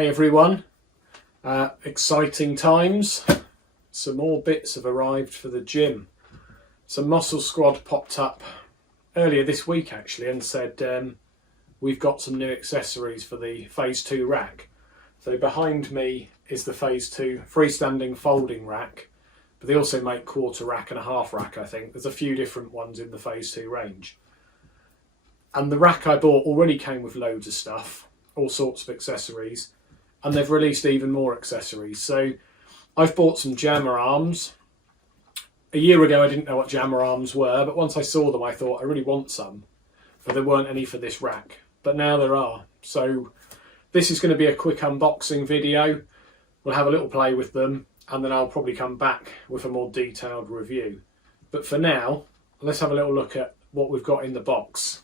Hey everyone, exciting times. Some more bits have arrived for the gym. Some Musclesquad popped up earlier this week actually and said we've got some new accessories for the Phase 2 rack. So behind me is the Phase 2 freestanding folding rack, but they also make quarter rack and a half rack, I think. There's a few different ones in the Phase 2 range. And the rack I bought already came with loads of stuff, all sorts of accessories, and they've released even more accessories. So I've bought some jammer arms. A year ago I didn't know what jammer arms were, but once I saw them I thought I really want some, but there weren't any for this rack. But now there are. So this is going to be a quick unboxing video. We'll have a little play with them and then I'll probably come back with a more detailed review. But for now, let's have a little look at what we've got in the box.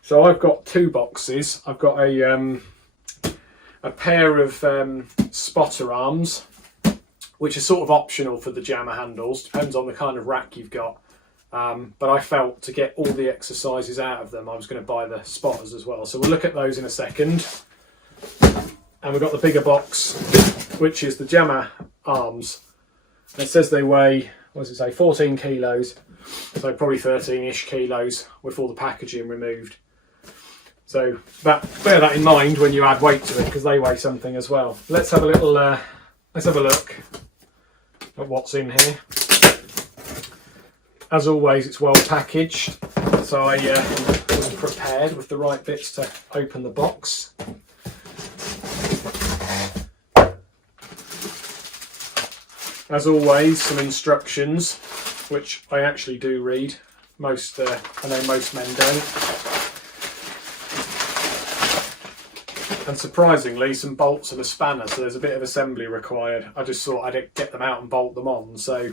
So I've got two boxes. I've got a pair of spotter arms, which are sort of optional for the jammer handles. Depends on the kind of rack you've got. But I felt to get all the exercises out of them, I was going to buy the spotters as well. So we'll look at those in a second. And we've got the bigger box, which is the jammer arms. And it says they weigh, what does it say, 14 kilos. So probably 13-ish kilos with all the packaging removed. So bear that in mind when you add weight to it, because they weigh something as well. Let's have a little, let's have a look at what's in here. As always, it's well packaged, so I was prepared with the right bits to open the box. As always, some instructions, which I actually do read. I know most men don't. And surprisingly, some bolts and a spanner, so there's a bit of assembly required. I just thought I'd get them out and bolt them on, so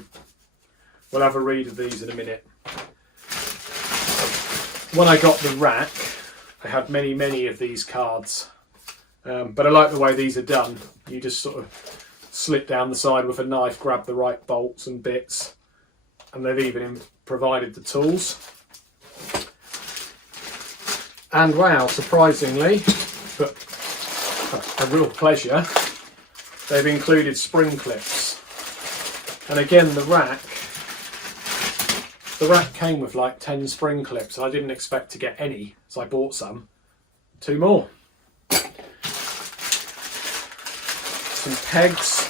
we'll have a read of these in a minute. When I got the rack, I had many of these cards, but I like the way these are done. You just sort of slip down the side with a knife, grab the right bolts and bits, and they've even provided the tools. And wow, surprisingly, but a real pleasure, they've included spring clips. And again, the rack came with like 10 spring clips. I didn't expect to get any, so I bought some. 2 more. Some pegs.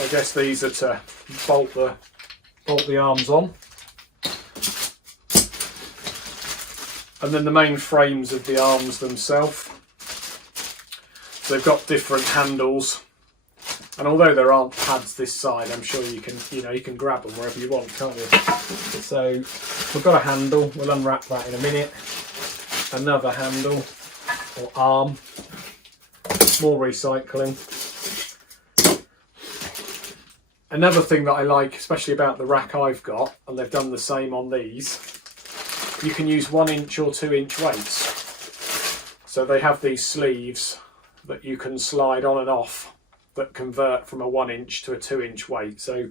I guess these are to bolt the arms on. And then the main frames of the arms themselves. So they've got different handles, and although there aren't pads this side, I'm sure you can grab them wherever you want, can't you? So we've got a handle. We'll unwrap that in a minute. Another handle or arm. More recycling. Another thing that I like, especially about the rack I've got, and they've done the same on these, you can use 1-inch or 2-inch weights. So they have these sleeves that you can slide on and off that convert from a 1-inch to a 2-inch weight. So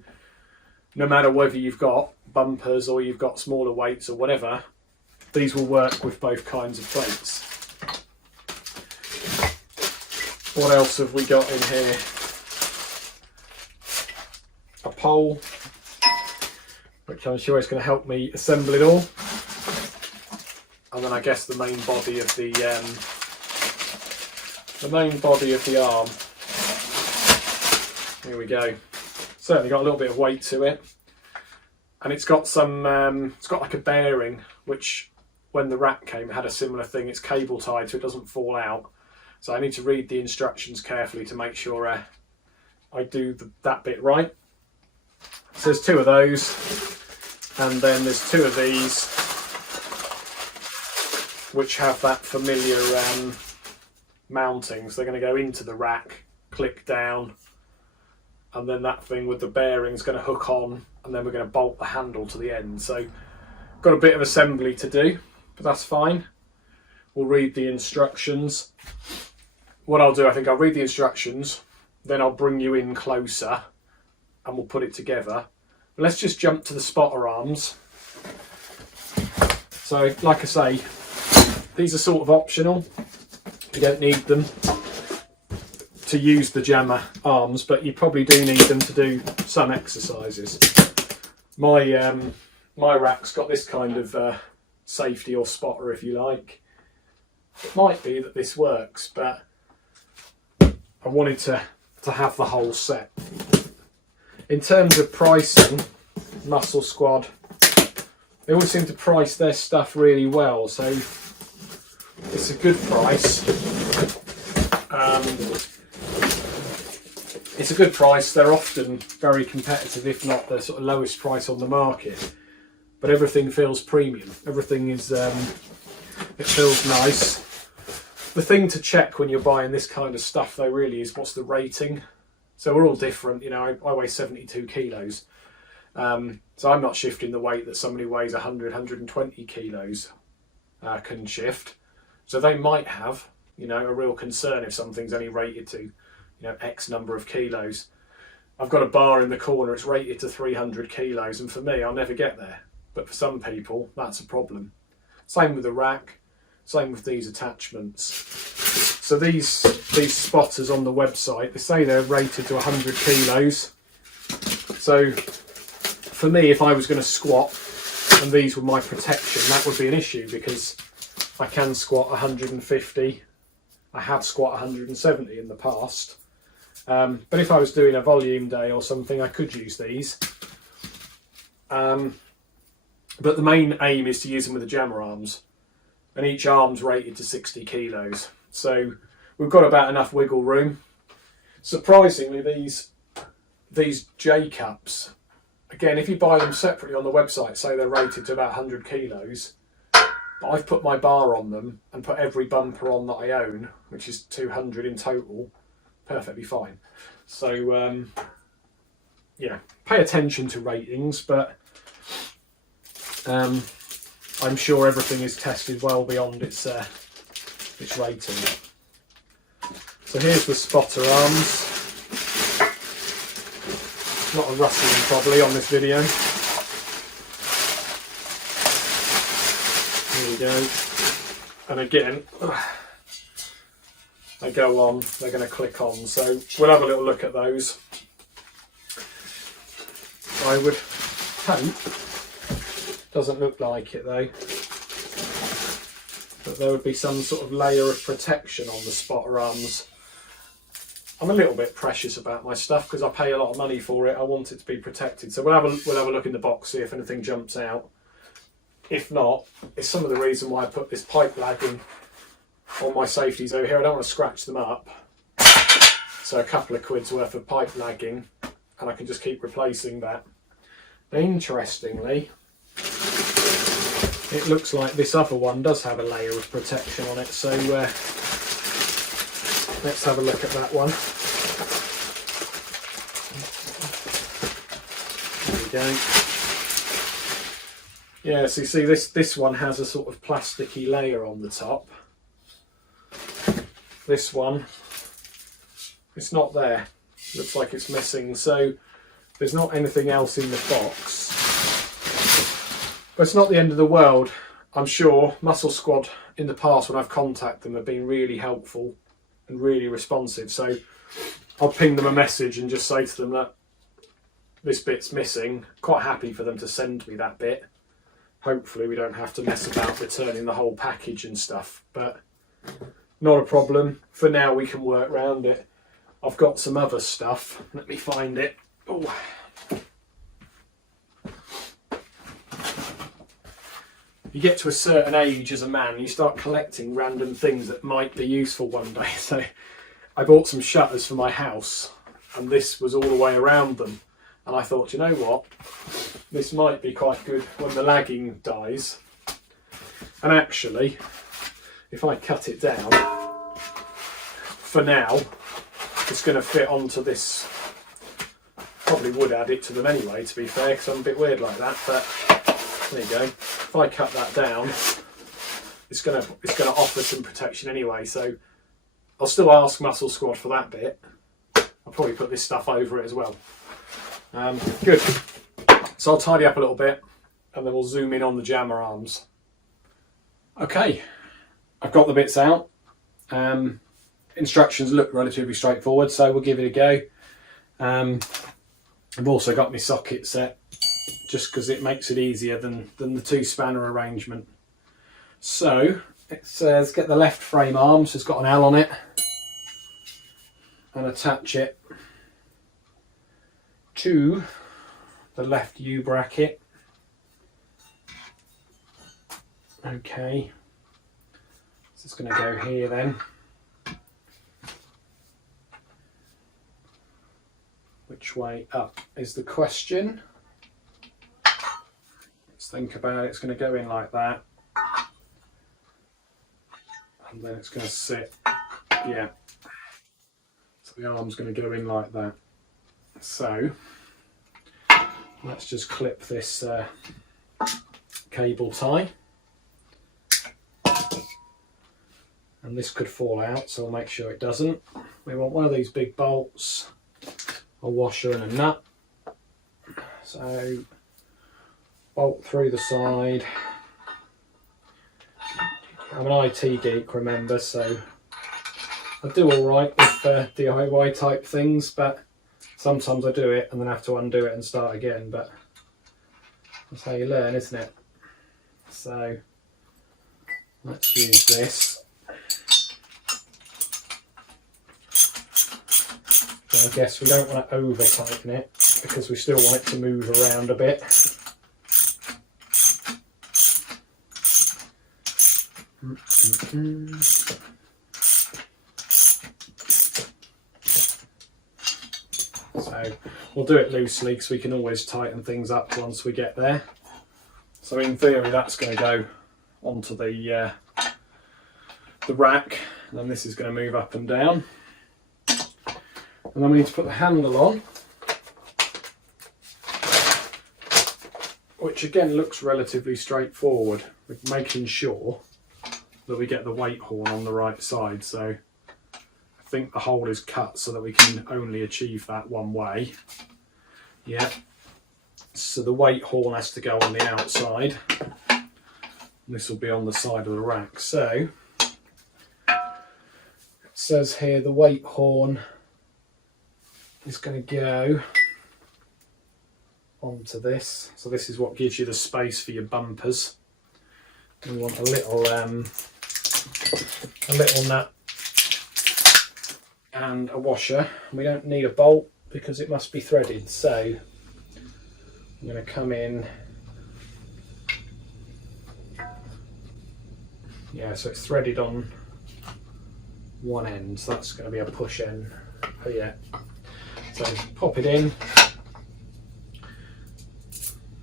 no matter whether you've got bumpers or you've got smaller weights or whatever, these will work with both kinds of plates. What else have we got in here? A pole, which I'm sure is going to help me assemble it all. And then I guess the main body of the arm. Here we go. Certainly got a little bit of weight to it, and it's got some. It's got like a bearing, which when the rack came, it had a similar thing. It's cable tied so it doesn't fall out. So I need to read the instructions carefully to make sure I do that bit right. So there's 2 of those, and then there's 2 of these, which have that familiar mountings. They're going to go into the rack, click down, and then that thing with the bearings going to hook on, and then we're going to bolt the handle to the end. So got a bit of assembly to do, but that's fine. We'll read the instructions. What I'll do, I think I'll read the instructions, then I'll bring you in closer and we'll put it together. But let's just jump to the spotter arms. So like I say, these are sort of optional. You don't need them. to use the jammer arms, but you probably do need them to do some exercises. My my rack's got this kind of safety or spotter, if you like. It might be that this works, but I wanted to have the whole set. In terms of pricing, Musclesquad, they always seem to price their stuff really well, so it's a good price. It's a good price. They're often very competitive, if not the sort of lowest price on the market. But everything feels premium. Everything is, it feels nice. The thing to check when you're buying this kind of stuff, though, really is what's the rating. So we're all different. You know, I weigh 72 kilos. So I'm not shifting the weight that somebody who weighs 100, 120 kilos can shift. So they might have, you know, a real concern if something's only rated to, you know, X number of kilos. I've got a bar in the corner, it's rated to 300 kilos, and for me, I'll never get there. But for some people, that's a problem. Same with the rack, same with these attachments. So these spotters on the website, they say they're rated to 100 kilos. So for me, if I was going to squat and these were my protection, that would be an issue, because I can squat 150. I have squat 170 in the past. But if I was doing a volume day or something, I could use these. But the main aim is to use them with the jammer arms. And each arm's rated to 60 kilos. So we've got about enough wiggle room. Surprisingly, these J-cups, again, if you buy them separately on the website, say they're rated to about 100 kilos, but I've put my bar on them and put every bumper on that I own, which is 200 in total, perfectly fine. So, yeah, pay attention to ratings, but I'm sure everything is tested well beyond its rating. So here's the spotter arms. Not a rustling probably on this video. Here we go. And again, they go on, they're going to click on. So we'll have a little look at those. I would hope, doesn't look like it though, that there would be some sort of layer of protection on the spotter arms. I'm a little bit precious about my stuff because I pay a lot of money for it. I want it to be protected. So we'll have a look in the box, see if anything jumps out. If not, it's some of the reason why I put this pipe lagging on my safeties over here. I don't want to scratch them up. So a couple of quid's worth of pipe lagging, and I can just keep replacing that. Interestingly, it looks like this other one does have a layer of protection on it. So let's have a look at that one. There we go. Yeah, so you see this one has a sort of plasticky layer on the top. This one, it's not there. Looks like it's missing. So there's not anything else in the box. But it's not the end of the world. I'm sure Musclesquad in the past, when I've contacted them, have been really helpful and really responsive. So I'll ping them a message and just say to them that this bit's missing. Quite happy for them to send me that bit. Hopefully we don't have to mess about returning the whole package and stuff, but not a problem. For now we can work around it. I've got some other stuff. Let me find it. Oh. You get to a certain age as a man, you start collecting random things that might be useful one day. So I bought some shutters for my house, and this was all the way around them. And I thought, you know what, this might be quite good when the lagging dies. And actually, if I cut it down, for now, it's going to fit onto this. Probably would add it to them anyway, to be fair, because I'm a bit weird like that, but there you go. If I cut that down, it's going to offer some protection anyway, so I'll still ask Musclesquad for that bit. I'll probably put this stuff over it as well. Good. So I'll tidy up a little bit and then we'll zoom in on the jammer arms. Okay, I've got the bits out. instructions look relatively straightforward, so we'll give it a go. I've also got my socket set just because it makes it easier than the 2 spanner arrangement. So it says get the left frame arm, so it's got an L on it, and attach it to the left U bracket. Okay, so it's going to go here then. Which way up is the question. Let's think about it. It's going to go in like that, and then it's going to sit, yeah. So the arm's going to go in like that. So let's just clip this cable tie. And this could fall out, so we'll make sure it doesn't. We want one of these big bolts, a washer and a nut. So bolt through the side. I'm an IT geek, remember, so I do alright with DIY type things, but sometimes I do it and then have to undo it and start again, but that's how you learn, isn't it? So let's use this. So I guess we don't want to over tighten it because we still want it to move around a bit. So we'll do it loosely because we can always tighten things up once we get there. So in theory that's going to go onto the rack, and then this is going to move up and down. And then we need to put the handle on, which again looks relatively straightforward. We're making sure that we get the weight horn on the right side. So I think the hole is cut so that we can only achieve that one way. Yeah. So the weight horn has to go on the outside. And this will be on the side of the rack. So it says here the weight horn is going to go onto this. So this is what gives you the space for your bumpers. We want a little nut and a washer. We don't need a bolt because it must be threaded. So I'm going to come in. Yeah, so it's threaded on one end. So that's going to be a push end. Oh yeah. So pop it in,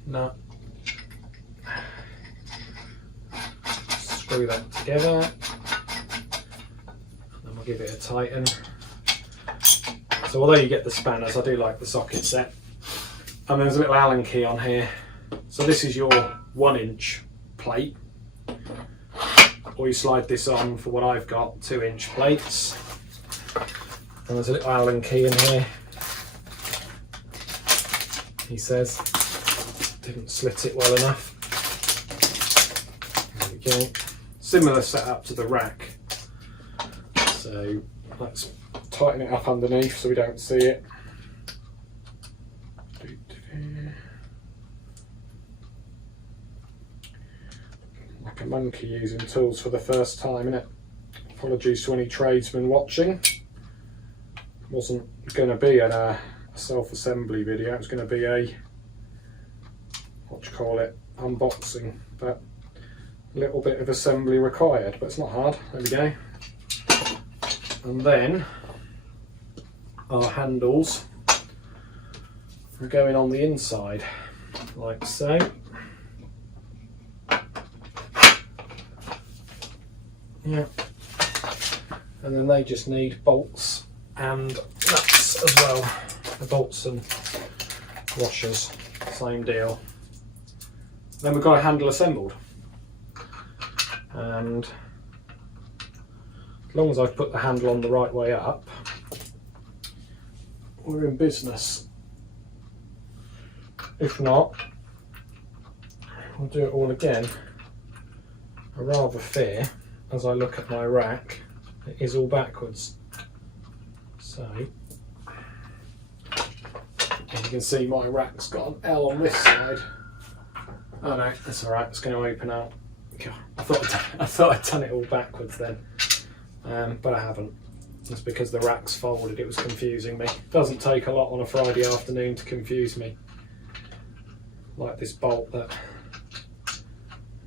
nut, screw that together, and then we'll give it a tighten. So although you get the spanners, I do like the socket set. And there's a little Allen key on here. So this is your 1-inch plate, or you slide this on for what I've got, 2-inch plates. And there's a little Allen key in here. He says, didn't slit it well enough. There we go. Similar setup to the rack. So let's tighten it up underneath so we don't see it. Like a monkey using tools for the first time, innit? Apologies to any tradesmen watching. Wasn't going to be a self-assembly video, it was going to be a, what do you call it, unboxing, but a little bit of assembly required, but it's not hard. There we go. And then our handles are going on the inside, like so. Yeah. And then they just need bolts and nuts as well. The bolts and washers, same deal. Then we've got a handle assembled. And as long as I've put the handle on the right way up, we're in business. If not, we'll do it all again. I rather fear, as I look at my rack, it is all backwards. So as you can see, my rack's got an L on this side. Oh no, that's alright, it's going to open out. God, I thought I'd done it all backwards then, but I haven't. It's because the rack's folded, it was confusing me. It doesn't take a lot on a Friday afternoon to confuse me. Like this bolt that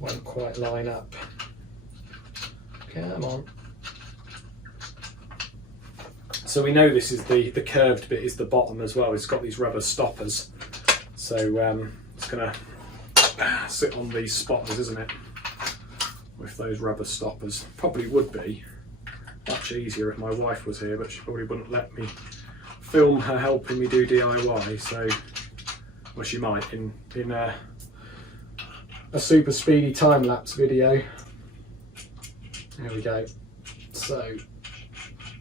won't quite line up. Come on. So we know this is the curved bit is the bottom as well. It's got these rubber stoppers. So it's going to sit on these spotters, isn't it? With those rubber stoppers. Probably would be much easier if my wife was here, but she probably wouldn't let me film her helping me do DIY. So, well, she might in a super speedy time-lapse video. There we go. So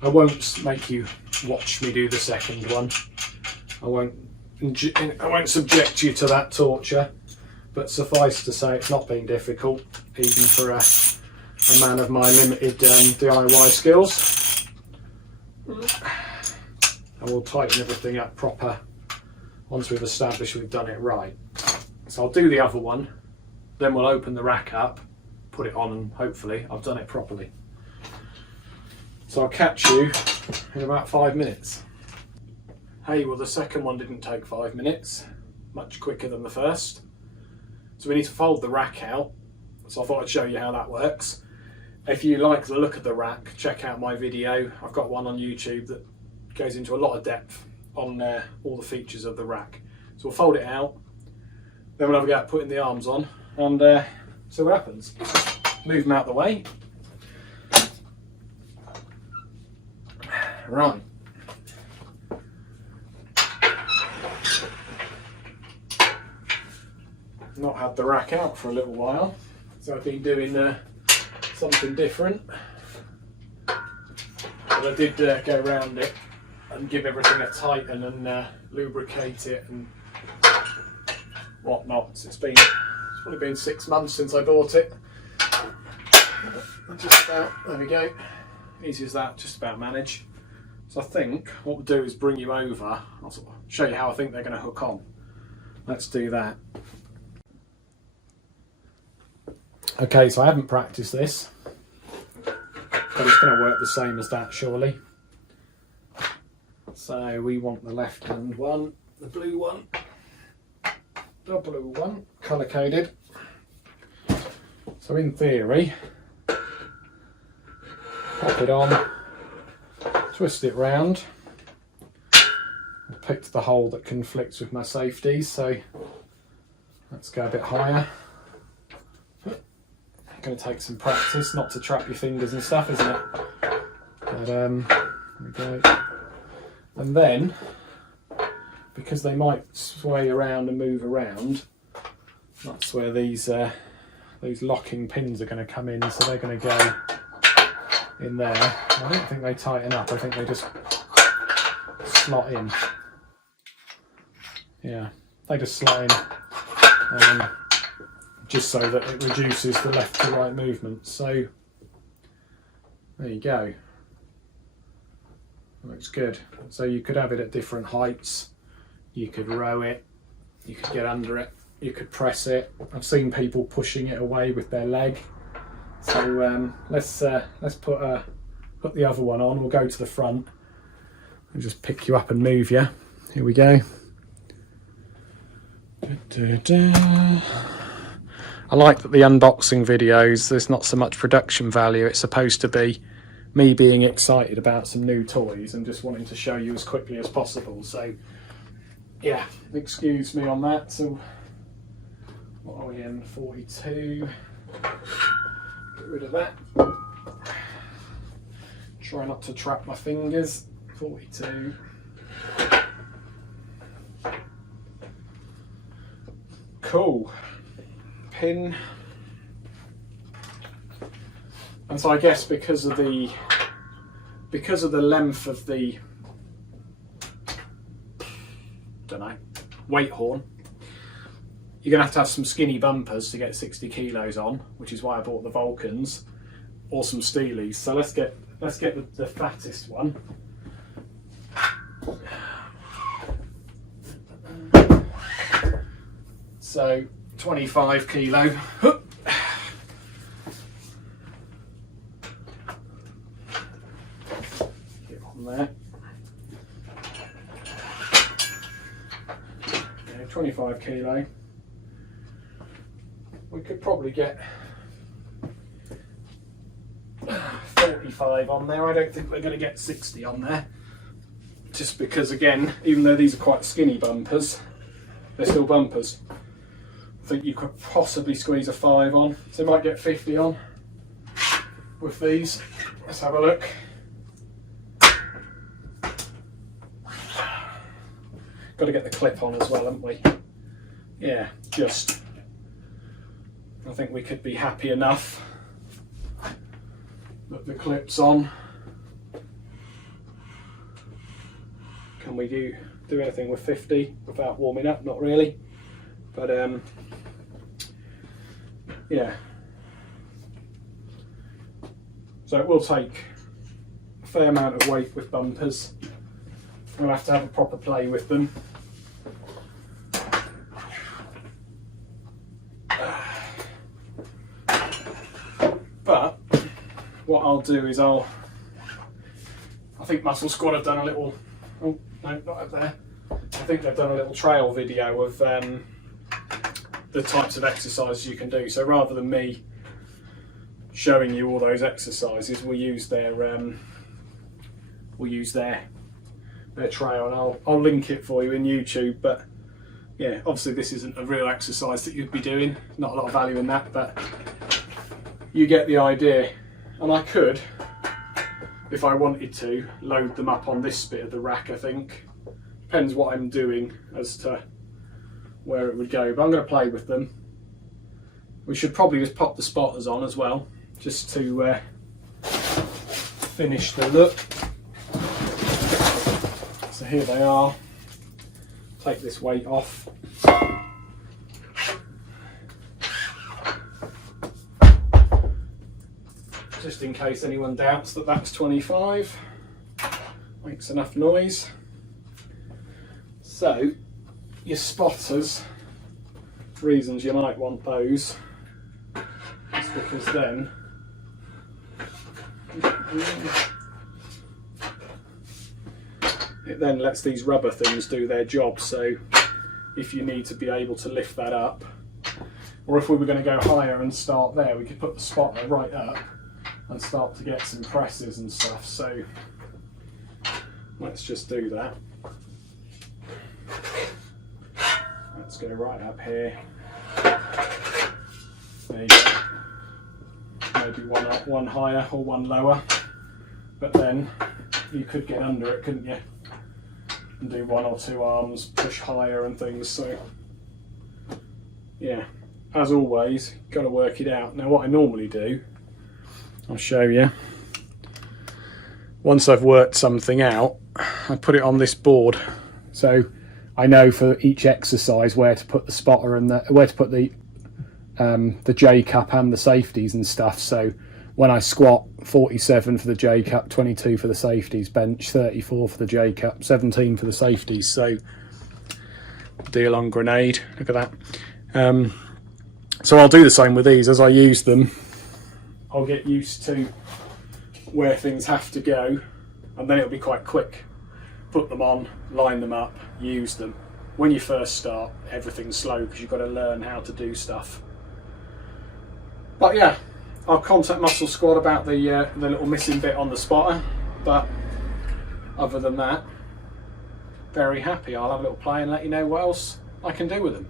I won't make you watch me do the second one. I won't subject you to that torture, but suffice to say it's not been difficult, even for a man of my limited DIY skills. And we'll tighten everything up proper once we've established we've done it right. So I'll do the other one, then we'll open the rack up, put it on, and hopefully I've done it properly. So I'll catch you in about 5 minutes. Hey, well, the second one didn't take 5 minutes, much quicker than the first. So we need to fold the rack out. So I thought I'd show you how that works. If you like the look of the rack, check out my video. I've got one on YouTube that goes into a lot of depth on all the features of the rack. So we'll fold it out, then we'll have a go at putting the arms on and see what happens. Move them out the way. Right. Not had the rack out for a little while, so I've been doing something different. But I did go around it and give everything a tighten and lubricate it and whatnot. So it's probably been 6 months since I bought it. Just about, there we go. Easy as that, just about manage. So I think what we'll do is bring you over. I'll sort of show you how I think they're going to hook on. Let's do that. Okay, so I haven't practiced this, but it's going to work the same as that, surely. So we want the left hand one, the blue one, the blue one, colour coded. So in theory, pop it on, twist it round. I picked the hole that conflicts with my safeties, so let's go a bit higher. Going to take some practice not to trap your fingers and stuff, isn't it? But there we go. And then, because they might sway around and move around, that's where these locking pins are going to come in, so they're going to go in there. I don't think they tighten up, I think they just slot in. Yeah, they just slot in. Just so that it reduces the left to right movement. So there you go. Looks good. So you could have it at different heights. You could row it. You could get under it. You could press it. I've seen people pushing it away with their leg. So let's put the other one on. We'll go to the front and just pick you up and move you. Here we go. I like that the unboxing videos, there's not so much production value. It's supposed to be me being excited about some new toys and just wanting to show you as quickly as possible. So yeah, excuse me on that. So what are we in? 42. Get rid of that. Try not to trap my fingers. 42. Cool. Pin. And so I guess because of the length of the weight horn, you're gonna have to have some skinny bumpers to get 60 kilos on, which is why I bought the Vulcans, or some Steelies. So let's get the fattest one. So 25 kilo. Get on there. Yeah, 25 kilo. We could probably get 45 on there. I don't think we're going to get 60 on there. Just because, again, even though these are quite skinny bumpers, they're still bumpers. I think you could possibly squeeze a 5 on. So you might get 50 on with these. Let's have a look. Got to get the clip on as well, haven't we? Yeah, just. I think we could be happy enough that the clip's on. Can we do anything with 50 without warming up? Not really, but yeah. So it will take a fair amount of weight with bumpers. We'll have to have a proper play with them. But what I'll do is I think Musclesquad have done a little. Oh, no, not up there. I think they've done a little trail video of the types of exercises you can do. So rather than me showing you all those exercises, we'll use their trail, and I'll link it for you in YouTube. But yeah, obviously this isn't a real exercise that you'd be doing. Not a lot of value in that, but you get the idea. And I could, if I wanted to, load them up on this bit of the rack, I think. Depends what I'm doing as to where it would go, but I'm going to play with them. We should probably just pop the spotters on as well, just to finish the look. So here they are. Take this weight off. Just in case anyone doubts that that's 25. Makes enough noise. So, your spotters, reasons you might want those, is because then it then lets these rubber things do their job. So if you need to be able to lift that up, or if we were going to go higher and start there, we could put the spotter right up and start to get some presses and stuff. So let's just do that. Let's go right up here. There you go. Maybe one up, one higher or one lower. But then you could get under it, couldn't you? And do 1 or 2 arms, push higher and things. So yeah, as always, got to work it out. Now what I normally do, I'll show you. Once I've worked something out, I put it on this board. So I know for each exercise where to put the spotter and where to put the J cup and the safeties and stuff. So when I squat, 47 for the J cup, 22 for the safeties, bench 34 for the J cup, 17 for the safeties. So deal on grenade. Look at that. So I'll do the same with these. As I use them, I'll get used to where things have to go, and then it'll be quite quick. Put them on, line them up, use them. When you first start, everything's slow because you've got to learn how to do stuff. But yeah, I'll contact Musclesquad about the little missing bit on the spotter. But other than that, very happy. I'll have a little play and let you know what else I can do with them.